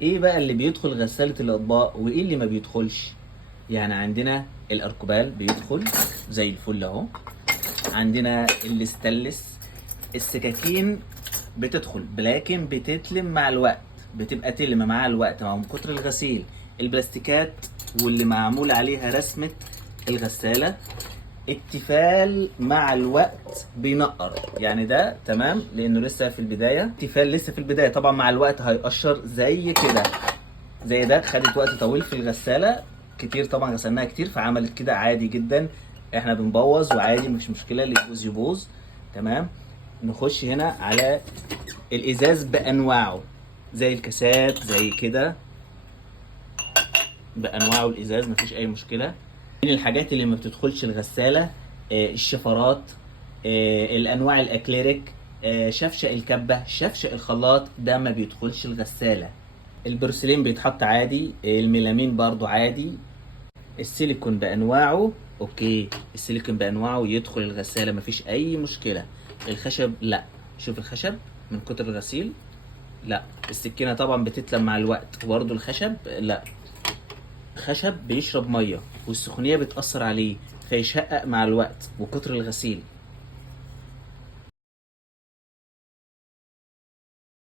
ايه بقى اللي بيدخل غسالة الاطباق وايه اللي ما بيدخلش؟ يعني عندنا الاركوبال بيدخل زي الفل اهو، عندنا الاستانلس، السكاكين بتدخل لكن بتتلم مع الوقت، بتبقى تلم مع الوقت مع كتر الغسيل. البلاستيكات واللي معمول عليها رسمة الغسالة التيفال مع الوقت بينقر، يعني ده تمام لانه لسه في البدايه، التيفال لسه في البدايه، طبعا مع الوقت هيقشر زي كده، زي ده خدت وقت طويل في الغساله كتير، طبعا غسلناها كتير فعملت كده عادي جدا. احنا بنبوظ وعادي مش مشكله، اللي يبوظ يبوظ. تمام. نخش هنا على الازاز بانواعه، زي الكاسات زي كده بانواعه، الازاز مفيش اي مشكله. من الحاجات اللي ما بتدخلش الغساله الشفرات، الانواع الاكليريك، شفشق الكبه، شفشق الخلاط، ده ما بيدخلش الغساله. البورسلين بيتحط عادي، الميلامين برضو عادي. السيليكون بانواعه اوكي، السيليكون بانواعه يدخل الغساله مفيش اي مشكله. الخشب لا، شوف الخشب من كتر الغسيل لا. السكينه طبعا بتتلم مع الوقت، وبرضو الخشب لا، خشب بيشرب ميه والسخونيه بتأثر عليه فيشقق مع الوقت وكتر الغسيل.